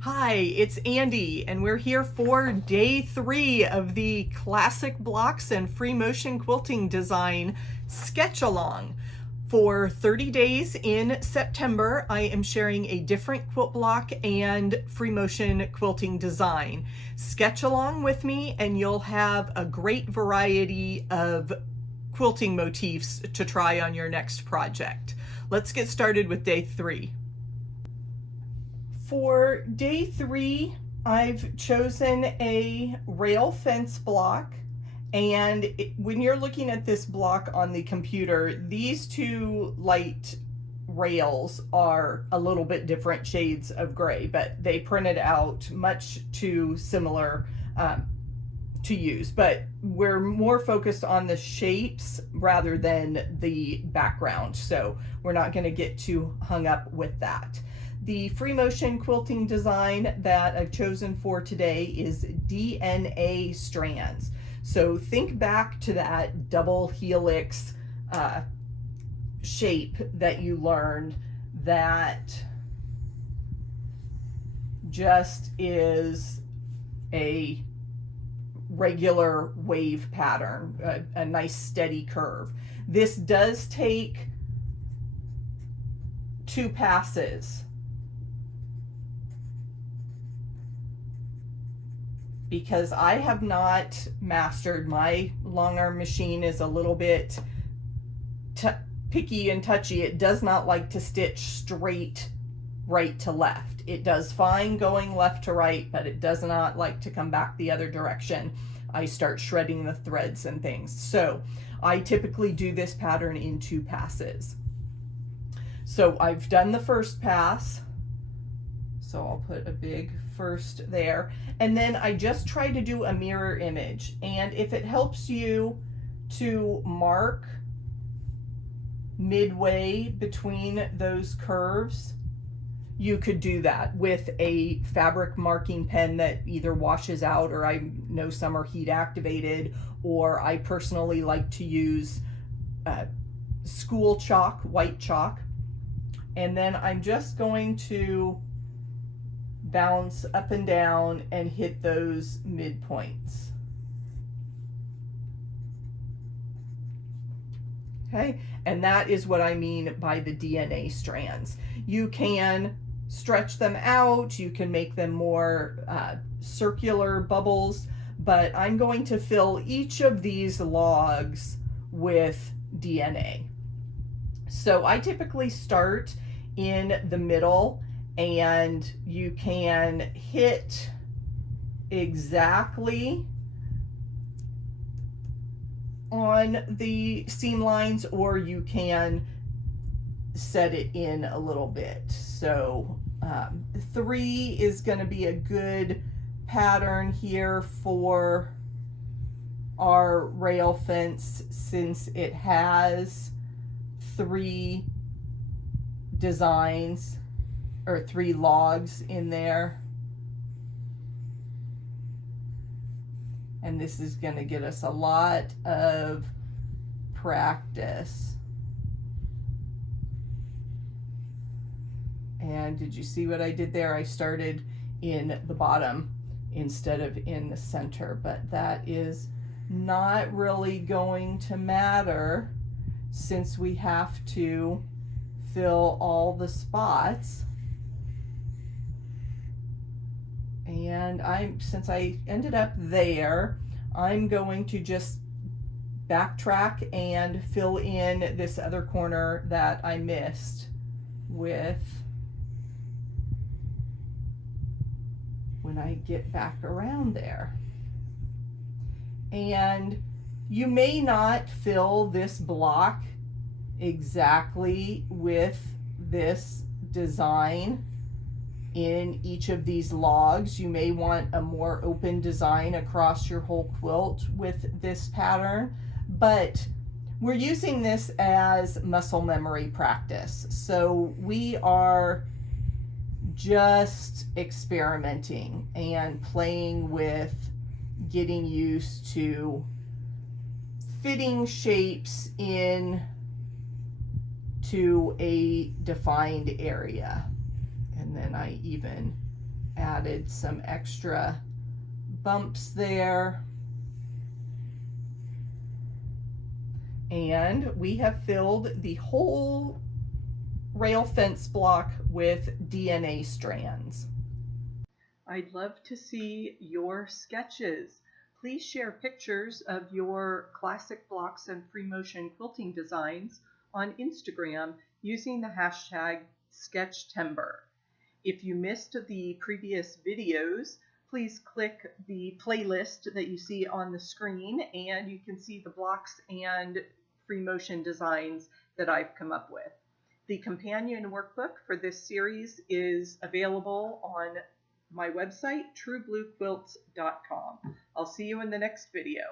Hi, it's Andy, and we're here for day 3 of the classic blocks and free motion quilting design sketch along. For 30 days in September, I am sharing a different quilt block and free motion quilting design. Sketch along with me, and you'll have a great variety of quilting motifs to try on your next project. Let's get started with day 3. For day 3, I've chosen a rail fence block, and when you're looking at this block on the computer, these two light rails are a little bit different shades of gray, but they printed out much too similar to use, but we're more focused on the shapes rather than the background, so we're not going to get too hung up with that. The free motion quilting design that I've chosen for today is DNA strands. So think back to that double helix shape that you learned that just is a regular wave pattern, a nice steady curve. This does take 2 passes because I have not mastered. My long arm machine is a little bit picky and touchy. It does not like to stitch straight right to left. It does fine going left to right, but it does not like to come back the other direction. I start shredding the threads and things. So I typically do this pattern in 2 passes. So I've done the first pass. So I'll put a big first there. And then I just try to do a mirror image. And if it helps you to mark midway between those curves, you could do that with a fabric marking pen that either washes out, or I know some are heat activated, or I personally like to use school chalk, white chalk. And then I'm just going to bounce up and down and hit those midpoints. Okay, and that is what I mean by the DNA strands. You can stretch them out, you can make them more circular bubbles, but I'm going to fill each of these logs with DNA. So I typically start in the middle, and you can hit exactly on the seam lines, or you can set it in a little bit. So 3 is going to be a good pattern here for our rail fence, since it has 3 designs or 3 logs in there. And this is going to get us a lot of practice. And did you see what I did there? I started in the bottom instead of in the center, but that is not really going to matter since we have to fill all the spots. And since I ended up there, I'm going to just backtrack and fill in this other corner that I missed with when I get back around there. And you may not fill this block exactly with this design in each of these logs. You may want a more open design across your whole quilt with this pattern, but we're using this as muscle memory practice. So we are just experimenting and playing with getting used to fitting shapes in to a defined area. And then I even added some extra bumps there. And we have filled the whole rail fence block with DNA strands. I'd love to see your sketches. Please share pictures of your classic blocks and free motion quilting designs on Instagram using the hashtag Sketchtember. If you missed the previous videos, please click the playlist that you see on the screen and you can see the blocks and free motion designs that I've come up with. The companion workbook for this series is available on my website, truebluequilts.com. I'll see you in the next video.